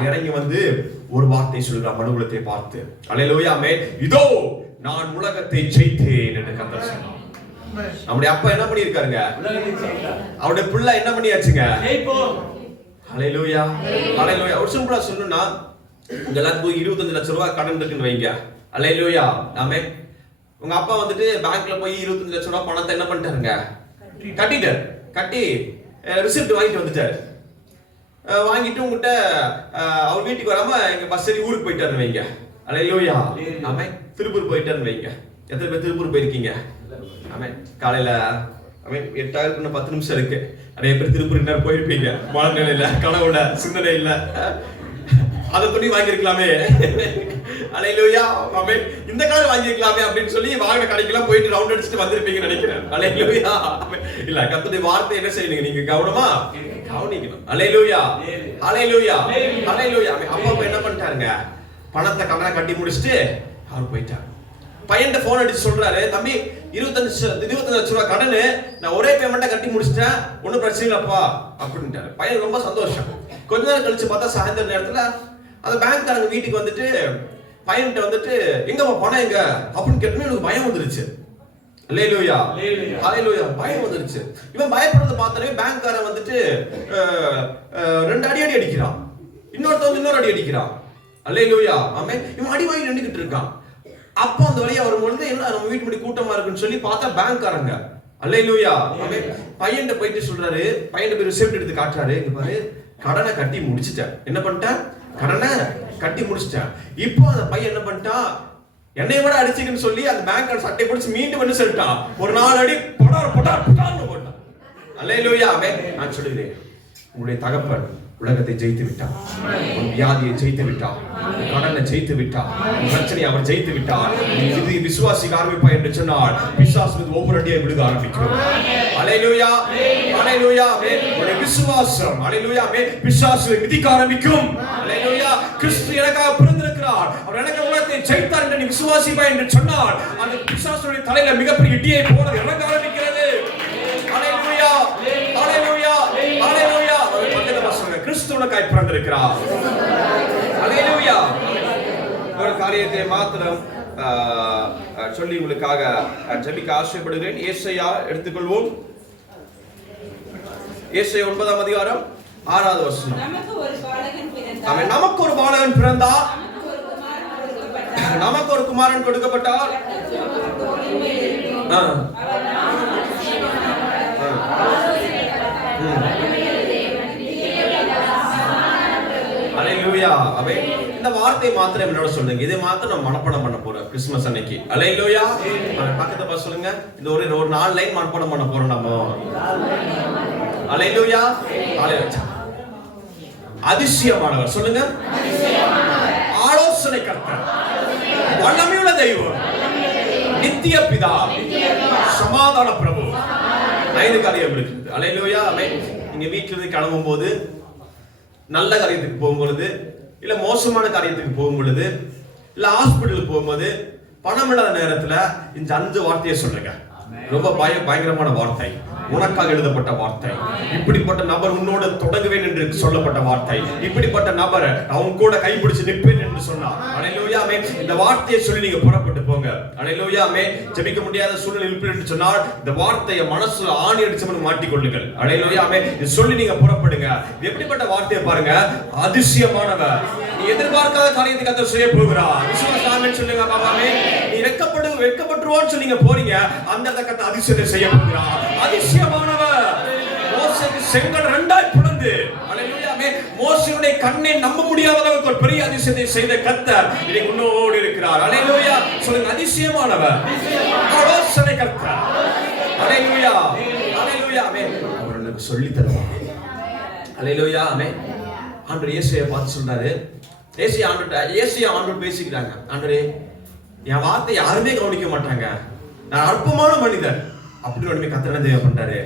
இறங்கி வந்து ஒரு வார்த்தை சொல்கிறார் மனுகுலத்தை பார்த்து. அல்லேலூயா. ஆமென். இதோ நான் உலகத்தை ஜெயித்தேன் என்று கர்த்தர் சொன்னார். நம்முடைய அப்பா என்ன பண்ணி இருக்காருங்க? அவருடைய பிள்ளை என்ன பண்ணியாச்சுங்க? ஹல்லேலூயா. ஹல்லேலூயா. ஒரு சிம்பிளா சொல்லணும்னா உங்க எல்லாத்துக்கும் 25 லட்சம் ரூபாய் கடன் இருக்குன்னு வைங்க. ஹல்லேலூயா. ஆமென். உங்க அப்பா வந்துட்டு பேங்க்ல போய் 25 லட்சம் ரூபாய் பணத்தை என்ன பண்ணிட்டாருங்க? கட்டிட்டார். கட்டி ரிசிப்ட் வாங்கிட்டு வந்துட்டாரு. வாங்கிட்டு உங்ககிட்ட அவர் வீட்டுக்கு வராம எங்க பஸ் ஏறி ஊருக்கு போயிட்டாருன்னு வைங்க. ஹல்லேலூயா. ஆமென். திருப்பூர் போயிட்டாருன்னு வைங்க. எத்தனை பேர் திருப்பூர் போயிருக்கீங்க? ஆமென். காலையில ஆமென் 8 10 நிமிஷம் இருக்கு. நிறைய பேர் திருப்பூர் நேரம் போயிருப்பீங்க. மனநிலை இல்ல, கனவுல சிந்தனை இல்ல. அதை துணி வாங்கிருக்கலாமே. அல்லேலூயா. ஆமென். இந்த கார் வாங்கிருக்கலாமே அப்படின்னு சொல்லி வாகன கடைக்கெல்லாம் போயிட்டு ரவுண்ட் அடிச்சுட்டு வந்திருப்பீங்கன்னு நினைக்கிறேன். அல்லேலூயா. இல்ல, கர்த்தருடைய வார்த்தை என்ன செய்யணும்? நீங்க கவனமா கவனிக்கணும். அல்லேலூயா. அல்லேலூயா. அல்லேலூயா. அப்பா என்ன பண்ணிட்டாருங்க? பணத்தை கடனை கட்டி முடிச்சுட்டு அவர் போயிட்டார். பையன்ட்ட போன் அடிச்சு சொல்றாரு, தம்பி 25 லட்சம் ரூபாய் கடனு, நான் ஒரே பேமெண்ட்டை கட்டி முடிச்சிட்டேன், ஒன்னும் பிரச்சனை இல்லப்பா அப்படின்ட்டாரு. பையன் ரொம்ப சந்தோஷம். கொஞ்ச நேரம் கழிச்சு பார்த்தா சாயந்தர நேரத்துல அந்த பேங்க்காரங்க வீட்டுக்கு வந்துட்டு பையன்கிட்ட வந்துட்டு எங்கம்மா பணம் எங்க அப்படின்னு கேட்டோன்னு எனக்கு பயம் வந்துருச்சு. அல்லேலூயா. அல்லேலூயா. பயம் வந்துருச்சு. இவன் பயப்படுறத பார்த்தாலே பேங்க்காரன் வந்துட்டு 2 அடி அடிக்கிறான். இன்னொருத்தன் இன்னொரு அடி அடிக்கிறான். அல்லேலூயா. ஆமென். இவன் அடி வாங்கி நின்னுக்கிட்டு இருக்கான். அப்போ அந்த வழியா வரும்பொழுது என்ன நம்ம வீட்டு முடி கூட்டமா இருக்குன்னு சொல்லி பார்த்தா பேங்க்காரங்க. அல்லேலூயா. ஆமென். பையன்கிட்ட போயிட்டு சொல்றாரு, பையன் போய் ரிசிப்ட் எடுத்து காட்டுறாரு, இங்க பாரு கடனை கட்டி முடிச்சிட்டேன். என்ன பண்ணிட்டேன்? கடனை கட்டி முடிச்சிட்டேன். இப்போ அந்த பையன் என்ன பண்ணிட்டான்? என்னை விட அடிச்சுக்குன்னு சொல்லி அந்த பேங்க் சட்டை பிடிச்சு மீண்டும் வந்து சொல்லிட்டான். ஒரு 4 அடி பொடார் பொடார் பொடார்னு போட்டான். அல்லேலூயா. ஆமென். நான் சொல்லுகிறேன், உங்களுடைய தகப்பன் உலகத்தை ஜெயித்து விட்டார். உன் வியாதியை ஜெயித்து விட்டார். கடனை ஜெயித்து விட்டார். பிரச்சனையை அவர் ஜெயித்து விட்டார். இது விசுவாசிக்க ஆரம்பிப்பாய் என்று சொன்னால் பிசாசு ஒவ்வொரு அடியை விழுக ஆரம்பிக்கும். அல்லேலூயா. அல்லேலூயா. உன்னுடைய விசுவாசம் அல்லேலூயா பிசாசு மிதிக்க ஆரம்பிக்கும். அல்லேலூயா. கிறிஸ்து எனக்காக பிறந்திருக்கிறார், அவர் எனக்கு உலகத்தை ஜெயித்தார் என்று நீ விசுவாசிப்பாய் என்று சொன்னால் அந்த பிசாசுடைய தலையில மிகப்பெரிய இடியை போட இறங்க ஆரம்பிக்கிறது. அல்லேலூயா. அல்லேலூயா. அல்லேலூயா. கிறிஸ்து உனக்காய் பிறந்திருக்கிறார். அல்லேலூயா. ஒரு காரியத்தை மாத்திரம் சொல்லி உங்களுக்காக ஜெபிக்க ஆசைப்படுகிறேன். ஏசாயா எடுத்துக்கொள்வோம். ஏசாயா 9ஆம் அதிகாரம் 6வது வசனம். நமக்கு ஒரு பாலகன் பிறந்தார், நமக்கு ஒரு குமாரன் கொடுக்கப்பட்டார். அல்லேலூயா. ஆமென். இந்த வார்த்தை மாத்திரம் என்னோட சொல்லுங்க. இதை மாத்திரம் நம்ம மனப்பாடம் பண்ண போறோம் கிறிஸ்துமஸ் அன்னைக்கு. அல்லேலூயா. பக்கத்துல பார்த்து சொல்லுங்க, இந்த ஒரு 4 லைன் மனப்பாடம் பண்ண போறோம் நம்ம. அல்லேலூயா. அல்லேலூயா. அதிசயமானவர் சொல்லுங்க. ஆலோசனை கர்த்தர், வல்லமையுள்ள தெய்வம், நித்திய பிதா, சமாதான பிரபு. 5 காரியம் இருக்குது. அல்லேலூயா. ஆமென். நீங்க வீட்ல இருந்து கிளம்பும் போது, நல்ல காரியத்துக்கு போகும்பொழுது, இல்ல மோசமான காரியத்துக்கு போகும்பொழுது, இல்ல ஹாஸ்பிட்டலுக்கு போகும்போது, பணம் இல்லாத நேரத்துல இந்த 5 வார்த்தையை சொல்லுங்க. ரொம்ப பயங்கரமான வார்த்தை, உனக்காக எழுதப்பட்ட வார்த்தை. இப்படிப்பட்ட நபர் உன்னோடு தொடங்குவேன் என்று சொல்லப்பட்ட வார்த்தை. இப்படிப்பட்ட நபர் அவங்க கூட கைப்பிடிச்சு நிற்பேன் என்று சொன்னார். அல்லேலூயா. ஆமென். இந்த வார்த்தையை சொல்லி நீங்க புறப்பட்டு போங்க. அல்லேலூயா. ஆமென். ஜெபிக்க முடியாத சூழ்நிலை இருப்பேன் என்று சொன்னால் இந்த வார்த்தையை மனசுல ஆணி அடிச்சவன் மாட்டிக்கொள்ளுங்கள். அல்லேலூயா. ஆமென். இது சொல்லி நீங்க புறப்படுங்க. எப்படிப்பட்ட வார்த்தையை பாருங்க, அதிசயமானவர், நீ எதிர்பார்க்காத காரியத்தை கர்த்தர் செய்ய போகிறார். விசுவாசம் ஆமென் சொல்லுங்க. பாபாவே, நீ வெட்கப்பட்டுருவோன்னு சொல்லி நீங்க போறீங்க, அந்த கர்த்தர் அதிசயத்தை செய்ய போகிறார். அதிசயமானவர். மோசே மோசேக்கு செங்கல் இரண்டாய் பிளந்து, அல்லேலூயா, மோசேயுடைய கண்ணை நம்ப முடியாத அளவுக்கு ஒரு பெரிய அதிசயத்தை செய்த கர்த்தர் இன்னைக்கு உன்னோடு இருக்கிறார். அல்லேலூயா, சொல்லுங்க, அதிசயமானவர், ஆலோசனை கர்த்தர். அல்லேலூயா, அல்லேலூயா, ஆமென். அவர் எனக்கு சொல்லி தருவார். அல்லேலூயா, ஆமென். ஆண்டவர் இயேசுவை பார்த்து சொல்றாரு, ஏசியா ஆண்டவர் பேசிக்கிறாங்க, ஆண்டவரே என் வார்த்தை யாருமே கவனிக்க மாட்டாங்க, நான் அற்பமான மனிதர் அப்படின்னு உடனே கர்த்தர் என்ன பண்றாரு,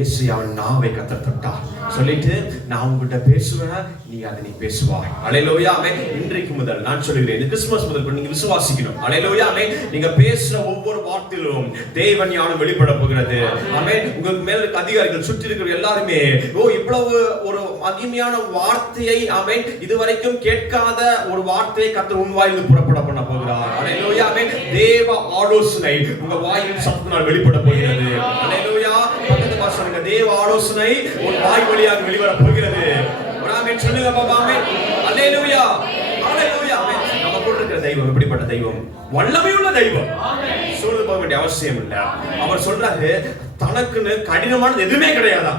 ஏசியாவின் நாவை கர்த்தர் தொட்டார். சொல்லிட்டு நான் உங்ககிட்ட பேசுவேன், நீ அதை நீ பேசுவாய். அல்லேலூயா, ஆமென். இன்றைக்கு முதல் நான் சொல்கிறேன், இந்த கிறிஸ்துமஸ் முதல் நீங்க விசுவாசிக்கணும். அல்லேலூயா, ஆமென். நீங்க பேசுற ஒவ்வொரு வார்த்தையிலும் தேவன் ஞானம் வெளிப்பட போகிறது. ஆமென். உங்களுக்கு மேல இருக்க அதிகாரிகள், சுற்றி இருக்கிற எல்லாருமே, ஓ இவ்வளவு ஒரு மகிமையான வார்த்தையை, ஆமென், இதுவரைக்கும் கேட்காத ஒரு வார்த்தையை கர்த்தர் உன் வாயிலிருந்து புறப்பட பண்ண போகிறார். அல்லேலூயா, ஆமென். தேவ ஆலோசனை உங்க வாயின் சத்தத்தினால் வெளிப்பட போகிறது. அல்லேலூயா, பக்கத்து பாசங்க, தேவ ஆலோசனை உன் வாய் வழியாக வெளிவர போகிறது. ஆமென் சொல்லுங்க பாபா, ஆமென். அல்லேலூயா, அல்லேலூயா, ஆமென். நம்ம கூட இருக்கிற தெய்வம் எப்படிப்பட்ட தெய்வம்? வல்லமையுள்ள தெய்வம். சொல்ல போக வேண்டிய அவசியம் இல்லை. அவர் சொல்றாரு, தனக்குன்னு கடினமானது எதுவுமே கிடையாதா,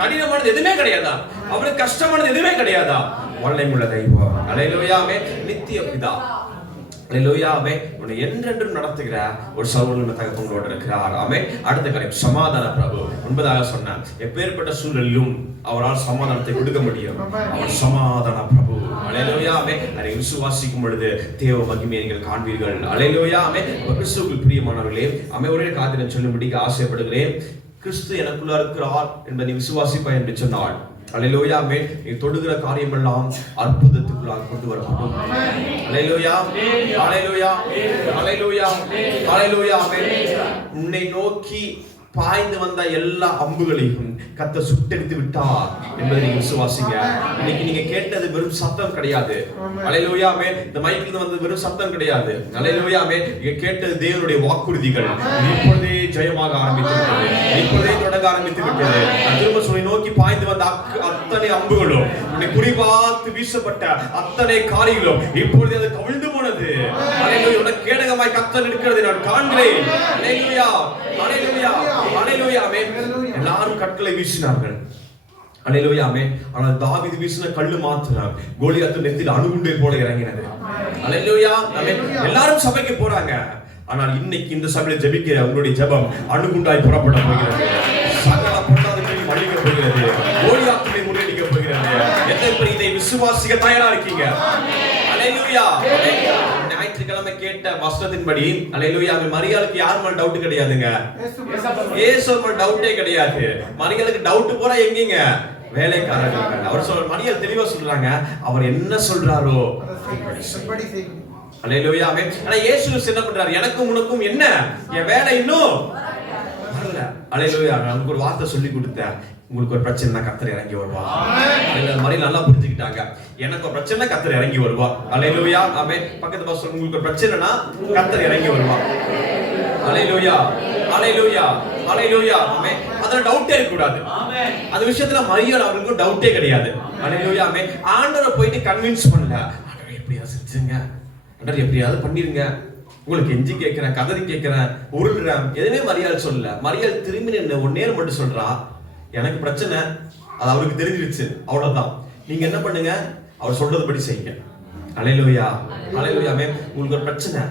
கடினமானது எதுவுமே கிடையாதா, அவருக்கு கஷ்டமானது எதுவுமே கிடையாதா, வல்லமையுள்ள தெய்வம். அல்லேலூயா, ஆமென். நித்திய பிதா, அல்லேலூயா, ஆமென். உன்னை என்றென்றும் நடத்துகிற ஒரு சகோதரன் தகப்பனோடு இருக்கிறார். ஆமென். அடுத்த காரியம், சமாதான பிரபு. முன்பதாக சொன்னார், எப்பேற்பட்ட சூழலிலும் அவரால் சமாதானத்தை கொடுக்க முடியும். அவர் சமாதான பிரபு. அல்லேலூயா, ஆமென். அதை விசுவாசிக்கும் பொழுது தேவ மகிமையை நீங்கள் காண்பீர்கள். அல்லேலூயா, ஆமென். கிறிஸ்துவுக்குள் பிரியமானவர்களே, ஆமென், ஒரே காரியத்தை சொல்லும்படி ஆசைப்படுகிறேன். கிறிஸ்து எனக்குள்ள இருக்கிறார் என்பதை விசுவாசிப்பாய் என்று சொன்னாள். அல்லேலூயா, ஆமென். நீ தொடுகிற காரியம் எல்லாம் அற்புதத்துக்குள்ளாக கொண்டு வரப்படும். அல்லேலூயா, அல்லேலூயா, அல்லேலூயா, அல்லேலூயா, ஆமென். உன்னை நோக்கி பாய்ந்து வந்த எல்லா அம்புகளையும் கர்த்தர் சுட்டெரித்து விட்டார் என்பதை நீங்க விசுவாசிங்க. இன்னைக்கு நீங்க கேட்டது வெறும் சத்தம் கிடையாது. அல்லேலூயா, ஆமென். இந்த மைக்கில் வந்து வெறும் சத்தம் கிடையாது. அல்லேலூயா, ஆமென். நீங்க கேட்டது தேவனுடைய வாக்குறுதிகள். இப்பொழுதே ஜெயமாக ஆரம்பித்து விட்டது, இப்பொழுதே தொடங்க ஆரம்பித்து விட்டது. திரும்ப சொல்லி நோக்கி பாய்ந்து வந்த அத்தனை அம்புகளும், உன்னை குறிபார்த்து வீசப்பட்ட அத்தனை காரியங்களும் இப்பொழுது அது கவிழ்ந்து போனது. அல்லேலூயா, உனக்கு கேடகமாய் கர்த்தர் இருக்கிறதை நான் காண்கிறேன். அல்லேலூயா, அல்லேலூயா, அல்லேலூயா, ஆமென். எல்லாரும் கற்களை வீசினார்கள். அல்லேலூயா, ஆமென். ஆனால் தாவீது வீசின கல்லு மாத்திரம் கோலியாத்து நெத்தியில் அணுகுண்டை போல இறங்கினது. அல்லேலூயா, ஆமென். எல்லாரும் சபைக்கு போறாங்க. ஆனால் இன்னைக்கு இந்த சபையில ஜெபிக்கிற உங்களுடைய ஜெபம் அணுகுண்டாய் புறப்பட போகிறது. சகல பொருளாதாரத்தையும் அழிக்க போகிறது. கோலியாத்தை முறியடிக்க போகிறது. எத்தனை பேர் இதை விசுவாசிக்க தயாரா இருக்கீங்க? அல்லேலூயா, ஞாயிற்றுக்கிழமை கேட்ட வசனத்தின்படி, அல்லேலூயா, மரியாளுக்கு யார் மேல டவுட் கிடையாதுங்க, இயேசு மேல டவுட்டே கிடையாது. மரியாளுக்கு டவுட் போற எங்கீங்க? வேலைக்காரர்கள். அவர் சொல்ற, மரியாள் தெளிவா சொல்றாங்க, அவர் என்ன சொல்றாரோ அல்லேலூயா, ஆமென். ஆனா இயேசு என்ன பண்றாரு? எனக்கும் உனக்கும் என்ன, என் வேலை இன்னும் வரல. அல்லேலூயா, நமக்கு ஒரு வார்த்தை சொல்லி கொடுத்தேன், உங்களுக்கு ஒரு பிரச்சனை கர்த்தர் இறங்கி வருவா. அல்லேலூயா, மரியாள் நல்லா புரிஞ்சுக்கிட்டாங்க. எனக்கு ஒரு பிரச்சனை கர்த்தர் இறங்கி வருவா. அல்லேலூயா, ஆமென். பக்கத்து பாஸ் சொல்லுங்க, உங்களுக்கு ஒரு பிரச்சனைனா கர்த்தர் இறங்கி வருவா. அல்லேலூயா, அல்லேலூயா, அல்லேலூயா, ஆமென். அதுல டவுட்டே இருக்க கூடாது. ஆமென். அந்த விஷயத்துல மரியாள் அவங்களுக்கு டவுட்டே கிடையாது. அல்லேலூயா, ஆமென். ஆண்டவரை போயிட்டு கன்வின்ஸ் பண்ணல, ஆண்டவரே எப்படியாவது செஞ்சுங்க, ஆண்டவரே எப்படியாவது பண்ணிருங்க, உங்களுக்கு எஞ்சி கேட்கிறேன், கதறி கேட்கிறேன், உருள்றேன், எதுவுமே மரியாள் சொல்லல. மரியாள் திரும்பி நின்று ஒரு நேரம் மட்டும் சொல்றா, எனக்கு பிரச்சனை, அது அவருக்கு தெரிஞ்சிருச்சு, அவ்வளவுதான். நீங்க என்ன பண்ணுங்க, அவர் சொல்றதுபடி செய்யுங்க. அல்லேலூயா, அல்லேலூயா, ஆமென். உங்களுக்கு ஒரு பிரச்சனை,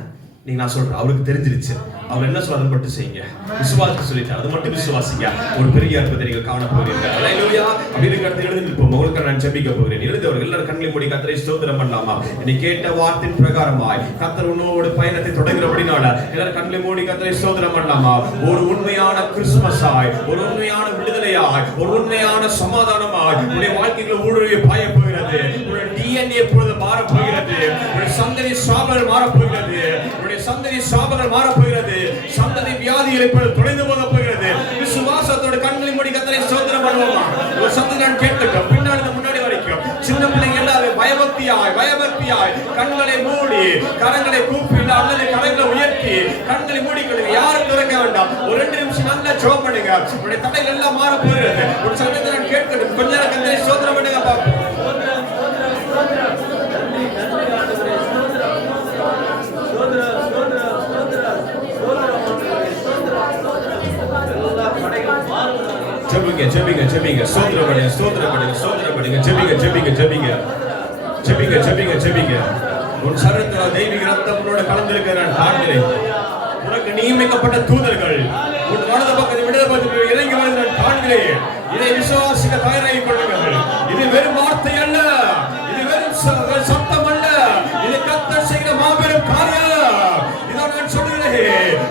நீங்க நான் சொல்றேன், அவருக்கு தெரிஞ்சிருச்சு, அவர் என்ன சொல்றாரு மட்டும் செய்யுங்க. விசுவாசி சொல்லிட்டார், அது மட்டும் விசுவாசிங்க. ஒரு பெரிய அற்புதத்தை நீங்கள் காண போகிறீர்கள். அல்லேலூயா. அப்படி இருக்கிறது எழுந்து நிற்போம். உங்களுக்கு நான் ஜெபிக்க போகிறேன். எழுந்தவர்கள் எல்லாரும் கண்களை மூடி கர்த்தரை ஸ்தோத்திரம் பண்ணலாமா? நீ கேட்ட வார்த்தையின் பிரகாரமாய் கர்த்தர் உன்னோடு பயணத்தை தொடங்குறபடினால எல்லாரும் கண்களை மூடி கர்த்தரை ஸ்தோத்திரம் பண்ணலாமா? ஒரு உண்மையான கிறிஸ்துமஸாய், ஒரு உண்மையான விடுதலையாய், ஒரு உண்மையான சமாதானமாய் உன்னுடைய வாழ்க்கையில் ஊடுருவி பாய போகிறது. உன்னுடைய DNA எப்பொழுது மாற போகிறது. உன்னுடைய சந்ததி சாபங்கள் மாற போகிறது. உன்னுடைய சந்ததி சாபங்கள் மாற போகிறது. சந்ததி வியாதிகளை தொலைந்து போக போகிறது. விசுவாசத்தோட கண்களை மூடி கர்த்தரை ஸ்தோத்திரம் பண்ணுவோமா? ஒரு சத்தம் நான் கேட்கட்டும், பின்னாடி முன்னாடி வரைக்கும் சின்ன பிள்ளைங்க எல்லாரும் பயபக்தியாய் கண்களை மூடி கரங்களை கூப்பி அல்லது கரங்களை உயர்த்தி கண்களை மூடிக்கொள்ளுங்க. யாரும் திறக்க வேண்டாம். ஒரு 2 நிமிஷம் நல்லா ஜெபம் பண்ணுங்க. உங்களுடைய தடைகள் எல்லாம் மாற போகிறது. ஒரு சத்தத்தை நான் கேட்கட்டும், கொஞ்ச நேரம் கர்த்தரை ஸ்தோத்திரம் பண்ணுங்க பாப்போம். ஜெபிங்க. ஜெபிங்க, ஸ்தோத்திரம் பண்ணுங்க, ஸ்தோத்திரம் பண்ணுங்க, ஸ்தோத்திரம் பண்ணுங்க. ஜெபிங்க, ஜெபிங்க, ஜெபிங்க, ஜெபிங்க, ஜெபிங்க, ஜெபிங்க. உன் சரீரத்தில் தெய்வீக ரத்தம் உன்னோட கலந்திருக்கிற நான் காண்கிறேன். உனக்கு நியமிக்கப்பட்ட தூதர்கள் உன் வலது பக்கத்தில் விடுதலை இறங்கி வந்து நான் காண்கிறேன். இதை விசுவாசிக்க தயாராகிக் கொள்ளுங்கள். இது வெறும் வார்த்தை அல்ல, இது வெறும் சத்தம் அல்ல, இது கர்த்தர் செய்கிற மாபெரும் காரியம். இதை நான் சொல்கிறேன்,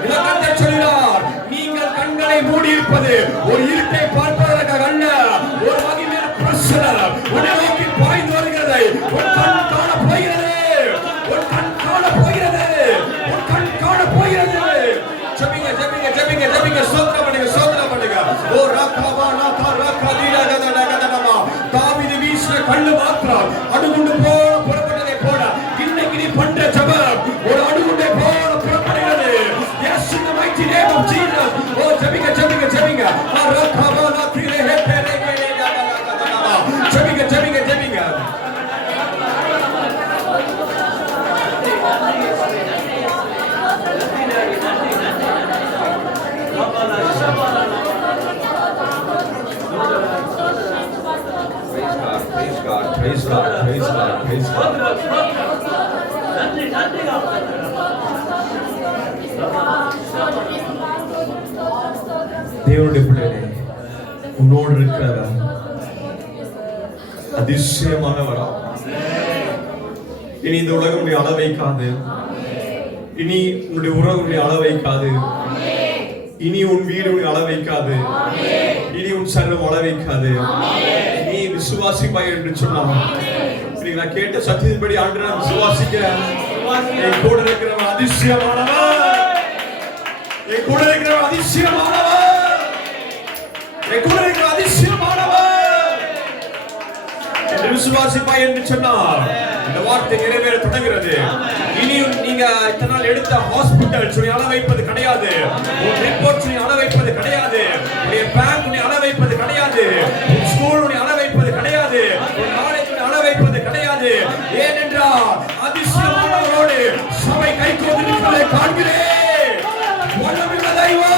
இதை கர்த்தர் சொல்கிறார். நீங்கள் கண்களை மூடி இருப்பது ஒரு இருட்டை பார்ப்பதற்காக அல்ல, ஒரு மகிமையான பிரசன்னம் உன்னை நோக்கி பாய்ந்து வருகிறதை உன் கண் காண போகிறது, உன் கண் காண போகிறது, உன் கண் காண போகிறது. ஜெபிங்க, ஜெபிங்க, ஜெபிங்க, ஜெபிங்க, ஸ்தோத்திரம் பண்ணுங்க, ஸ்தோத்திரம் பண்ணுங்க. ஓ ராகவா நாதா ராகதீரா கதடகதமா. தாவீது வீசின கல்லு மாத்திரம் அடுகுண்டு போல புறப்பட்டதை போல இன்னைக்கு நீ பண்ற ஜெபம் ஒரு அடுகுண்டை போல புறப்படுகிறது. Yes, in the mighty name of Jesus. ஓ ஜெபிங்க, ஜெபிங்க, ஜெபிங்க. ராகவா நாதீரே ஹெபரே கதடகதமா. ஜெபிங்க, ஜெபிங்க, ஜெபிங்க. Praise God, praise God, praise God, praise God. தேவனுடைய பிள்ளைகளே, உன்னோடு இருக்கிறவர் அதிசயமானவரா. இனி இந்த உலகம் உன்னை அள வைக்காது, இனி உன்னுடைய உறவு உன்னை அள வைக்காது, இனி உன் வீடு உன்னை அள வைக்காது, இனி உன் சர்வம் அள வைக்காது. நீ விசுவாசிப்பாய் என்று சொன்னான். நான் கேட்ட சத்தியத்தின்படி ஆண்டவரை விசுவாசிக்கிறேன். என் கூட இருக்கிறவன் அதிசயமானவன், என் கூட இருக்கிறவன் அதிசயமானவன், என் கூட இருக்கிற அதிசயமானவன் என்று விசுவாசிப்பாய் என்று சொன்னார். இந்த வார்த்தை நிறைவேற தொடங்குகிறது. இனி நீங்க இத்தனை நாள் எடுத்த ஹாஸ்பிட்டல் சொல்லி அள வைப்பது கிடையாது, உன் ரிப்போர்ட் சொல்லி அள வைப்பது கிடையாது, உன்னுடைய பேங்க் உன்னை அள வைப்பது கிடையாது, உன் ஸ்கூல் உன்னை அள வைப்பது கிடையாது, உன் காலேஜ் உன்னை அள வைப்பது கிடையாது. ஏனென்றால் அதிசயமானவரோடு சபை கைகோர்த்திருக்கிறதை காண்கிறேன். வல்லமையுள்ள தெய்வம்.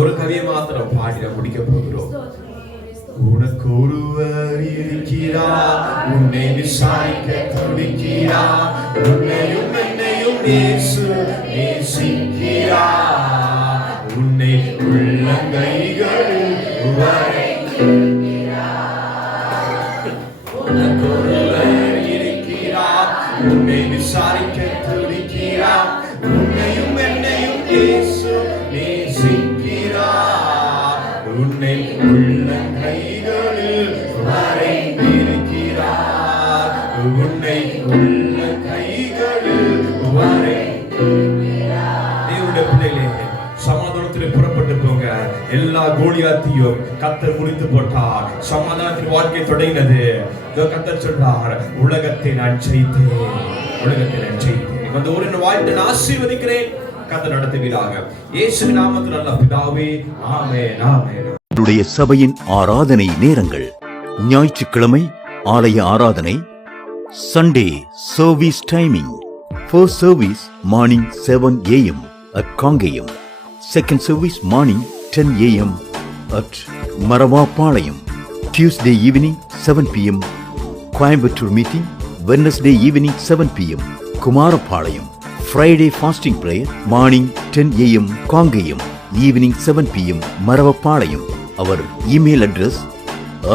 ஒரு கவியை மாத்திரம் பாடி முடிக்க போகிறோம். உனக்கு ஒருவர் இருக்கிறார், உன்னை விசாரிக்க துடிக்கிறார், உன்னையும் என்னையும் இயேசு நேசிக்கிறார், உன்னை உள்ளங்கைகளில் வரைந்திருக்கிறார். உனக்கு ஒருவர் இருக்கிறார், உன்னை விசாரிக்க துடிக்கிறார், உன்னையும் என்னையும் இயேசு நேசிக்கிறார், உன்னை உள்ளங்கைகளில் வரைந்திருக்கிறார், உன்னை உள்ளங்கைகளில் வரைந்திருக்கிறார். தேவனுடைய பிள்ளைகளே, சமாதானத்தில் புறப்பட்டு போங்க. எல்லா கோலியாத்தையும் கர்த்தர் முடித்து போட்டார். சமாதானத்தின் வாழ்க்கை தொடங்கினது. கர்த்தர் சொல்றார், உலகத்தை நான் ஜெயித்தேன், உலகத்தை நான் ஜெயித்தேன். இந்த ஒரு வாழ்க்கை நான் ஆசீர்வதிக்கிறேன். கர்த்தர் நடத்துவீராக. இயேசுவின் நாமத்தில் நல்ல பிதாவே, ஆமென், ஆமென். நம்முடைய சபையின் ஆராதனை நேரங்கள்: ஞாயிற்றுக்கிழமை ஆலய ஆராதனை. Sunday service timing: first service morning 7 a.m. at Kongayam, second service morning 10 a.m. at Maravapalayam, Tuesday evening 7 p.m. Coimbatore meeting, Wednesday evening 7 p.m. Kumarapalayam, Friday fasting prayer morning 10 a.m. Kongayam, evening 7 p.m. Maravapalayam. Our email address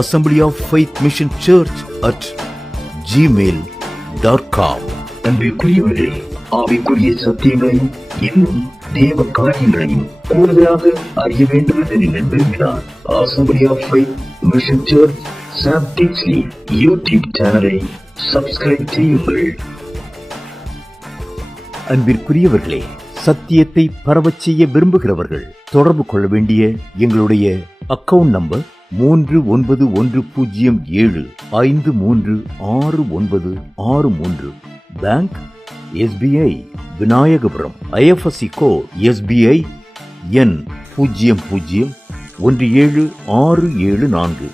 Assembly of Faith Mission Church at gmail.com. அன்பிற்குரியவர்களே, ஆவிக்குரிய சத்தியங்களையும் இன்னும் தேவ காரியங்களையும் கூடுதலாக அறிய வேண்டும் என்று நீங்கள் விரும்பினால் Assembly of Faith Mission Church Sam Tinsley YouTube சேனலை சப்ஸ்கிரைப் செய்யுங்கள். அன்பிற்குரியவர்களே, சத்தியத்தை பரவச் செய்ய விரும்புகிறவர்கள் தொடர்பு கொள்ள வேண்டிய எங்களுடைய account number 311075366963. Bank SBI Vinayagapuram. IFSC code SBI எண் 001764.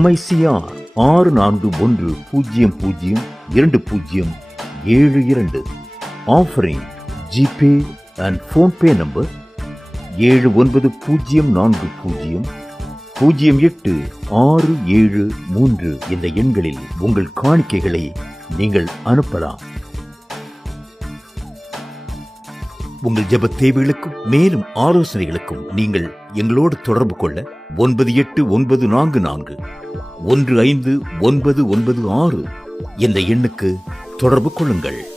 MICR 64102072. Offering GPay and PhonePe number 79400867 இந்த எண்களில் உங்கள் காணிக்கைகளை நீங்கள் அனுப்பலாம். உங்கள் ஜெப தேவைகளுக்கும் மேலும் ஆலோசனைகளுக்கும் நீங்கள் எங்களோடு தொடர்பு கொள்ள 9894415996 என்ற எண்ணுக்கு தொடர்பு கொள்ளுங்கள்.